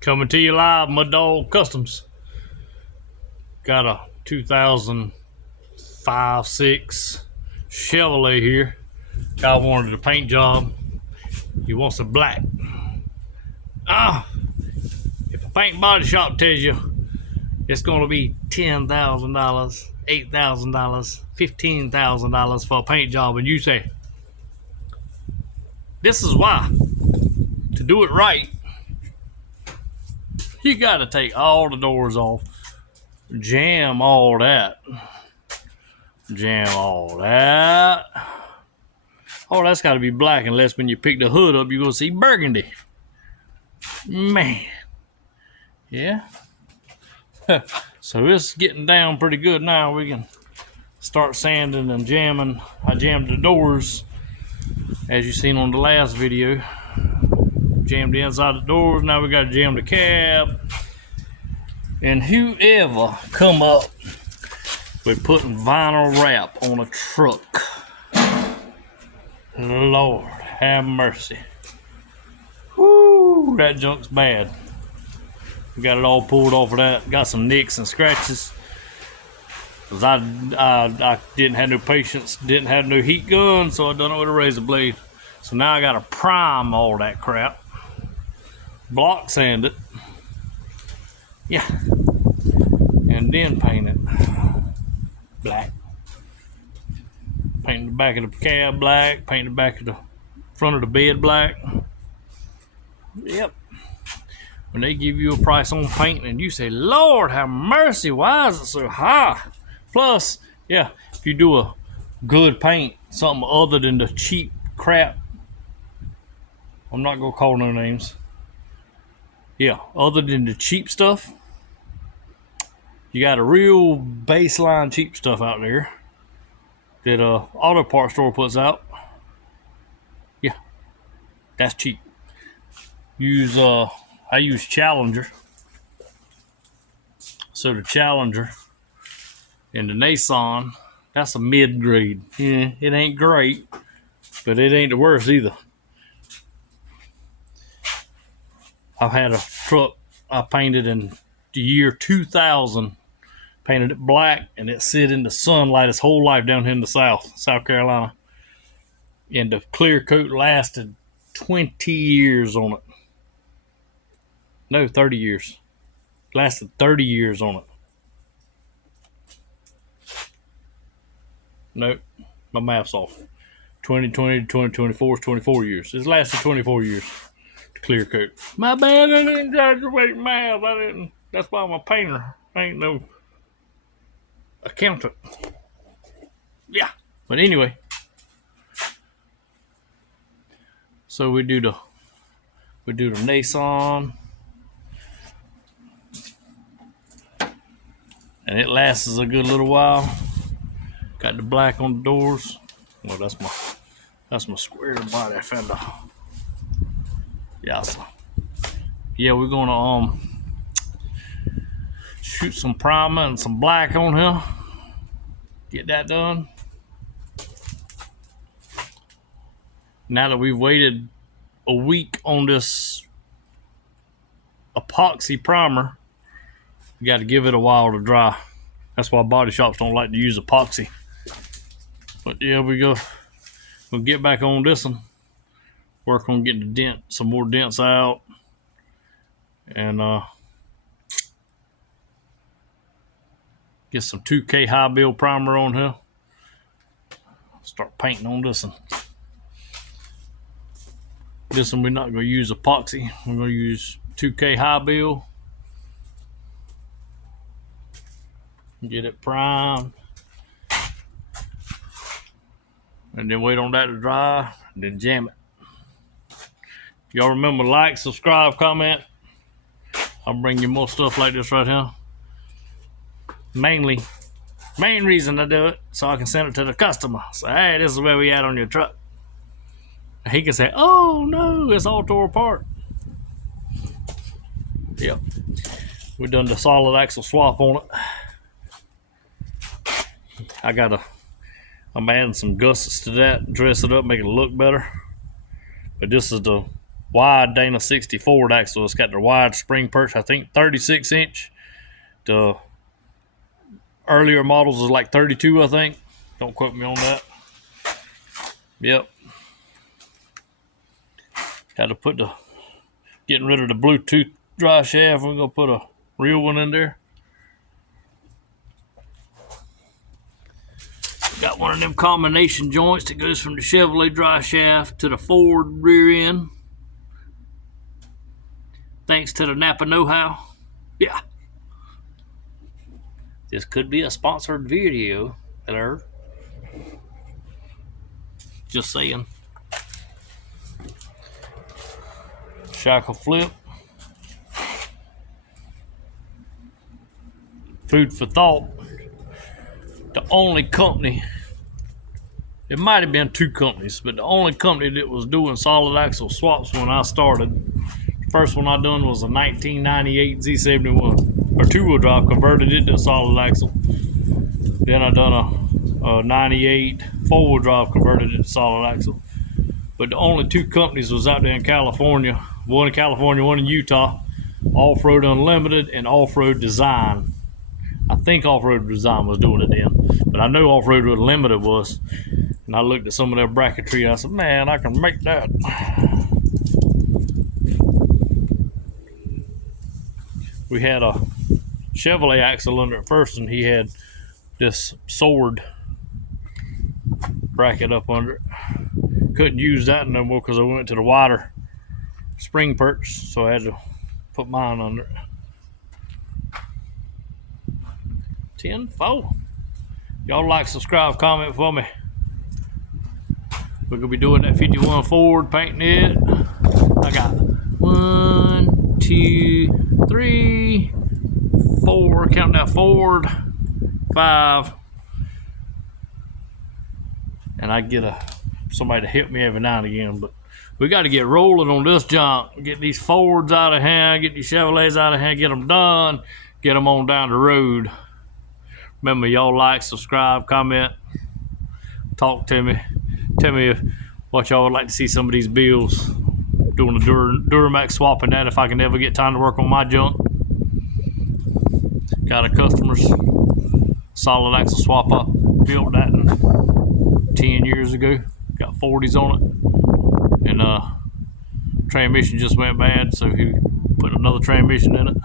Coming to you live, Mud Dog Customs. Got a 2005-6 Chevrolet here. Guy wanted a paint job. He wants it black. If a paint body shop tells you it's going to be $10,000, $8,000, $15,000 for a paint job, and you say, this is why. To do it right, you got to take all the doors off, jam all that. Oh, that's got to be black, unless when you pick the hood up, you're going to see burgundy. Man. Yeah. So it's getting down pretty good now. We can start sanding and jamming. I jammed the doors, as you seen on the last video. Jammed the inside the doors. Now we got to jam the cab. And whoever come up with putting vinyl wrap on a truck, Lord have mercy. Whoo, that junk's bad. We got it all pulled off of that. Got some nicks and scratches. Cause I didn't have no patience, didn't have no heat gun, so I done it with a razor blade. So now I gotta prime all that crap. Block sand it. Yeah. And then paint it black. Paint the back of the cab black, paint the back of the front of the bed black. Yep. When they give you a price on paint and you say, Lord have mercy, why is it so high? Plus, yeah, if you do a good paint, something other than the cheap crap, I'm not gonna call no names. Yeah, other than the cheap stuff, you got a real baseline cheap stuff out there that auto parts store puts out. Yeah, that's cheap. I use Challenger. So the Challenger and the Nissan, that's a mid-grade. Yeah, it ain't great, but it ain't the worst either. I've had a truck I painted in the year 2000, painted it black, and it sit in the sunlight its whole life down here in the South Carolina. And the clear coat lasted 20 years on it. No, 30 years. Lasted 30 years on it. Nope, my math's off. 2020 to 2024 is 24 years. It's lasted 24 years. Clear coat. My bad, I didn't graduate math. That's why I'm a painter. I ain't no accountant. Yeah. But anyway. So we do the Nissan. And it lasts a good little while. Got the black on the doors. Well, that's my square body fender. Yeah, so yeah, we're gonna shoot some primer and some black on here. Get that done. Now that we've waited a week on this epoxy primer, you got to give it a while to dry. That's why body shops don't like to use epoxy. But yeah, we'll get back on this one. Work on getting some more dents out, and get some 2K high build primer on here. Start painting on this one. This one we're not going to use epoxy. We're going to use 2K high build. Get it primed, and then wait on that to dry, and then jam it. Y'all remember, like, subscribe, comment. I'll bring you more stuff like this right here. Main reason I do it, so I can send it to the customer. Say, hey, this is where we at on your truck. He can say, oh no, it's all tore apart. Yep. We done the solid axle swap on it. I'm adding some gussets to that, dress it up, make it look better. But this is the wide Dana 60 Ford axle. It's got the wide spring perch, I think 36 inch. The earlier models is like 32, I think. Don't quote me on that. Yep. Had to put the, getting rid of the Bluetooth dry shaft. We're gonna put a real one in there. Got one of them combination joints that goes from the Chevrolet dry shaft to the Ford rear end. Thanks to the Napa know-how. Yeah. This could be a sponsored video. Hello. Just saying. Shackle flip. Food for thought. The only company, it might have been two companies, but the only company that was doing solid axle swaps when I started, the first one I done was a 1998 Z71, or two-wheel drive, converted it to a solid axle. Then I done a 98 four-wheel drive, converted it to solid axle. But the only two companies was out there in California, one in California, one in Utah, Off-Road Unlimited and Off-Road Design. I think Off-Road Design was doing it then, but I know Off-Road Unlimited was. And I looked at some of their bracketry, and I said, man, I can make that. We had a Chevrolet axle under it first, and he had this sword bracket up under it. Couldn't use that no more because I went to the wider spring perch, so I had to put mine under it. 10-4. Y'all like, subscribe, comment for me. We're gonna be doing that 51 Ford, painting it. I got 1, 2, 3, 4. Counting that Ford, 5. And I get somebody to help me every now and again, but we got to get rolling on this junk. Get these Fords out of hand, get these Chevrolets out of hand, get them done, get them on down the road. Remember, y'all like, subscribe, comment, talk to me. Tell me what y'all would like to see some of these builds. Doing a Duramax swapping that if I can ever get time to work on my junk. Got a customer's solid axle swap up. Built that 10 years ago. Got 40s on it. And transmission just went bad, so he put another transmission in it.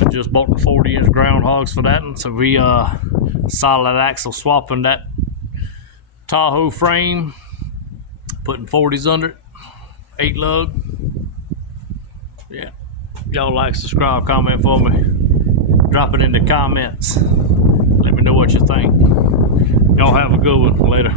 I just bought the 40-inch groundhogs for that, and so we solid axle swapping that Tahoe frame, putting 40s under it, 8 lug. Yeah, y'all like, subscribe, comment for me. Drop it in the comments. Let me know what you think. Y'all have a good one. Later.